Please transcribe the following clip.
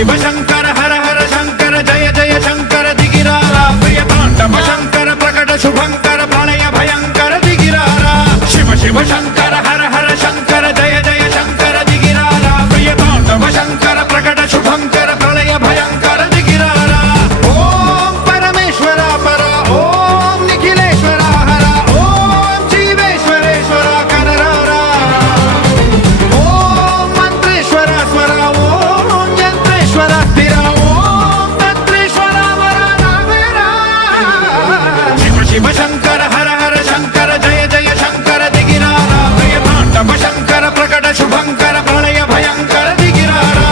शिव शंकर हर हर शंकर जय जय शंकर दिगिरारा प्रिय तांडव शंकर प्रकट शुभंकर प्रलय भयंकर दिगिरारा शिव शिव शंकर हर हर शंकर जय जय शंकर दिगिरारा प्रिय तांडव शंकर प्रकट शुभंकर प्रलय भयंकर दिगिरारा ओम परमेश्वरा परा ओम निखिलेश्वरा हरा ओम जीवेश्वरेश्वरा कनरारा ओम मंत्रेश्वरा स्वरा ओम यंत्रेश्वरा स्थिरा ओम तंत्रेश्वरा वरा नावेरा शिव शिव शंकर हर हर शंकर जय जय शंकर दिगिरारा प्रिय तांडव शंकर प्रकट शुभंकर प्रलय भयंकर दिगिरारा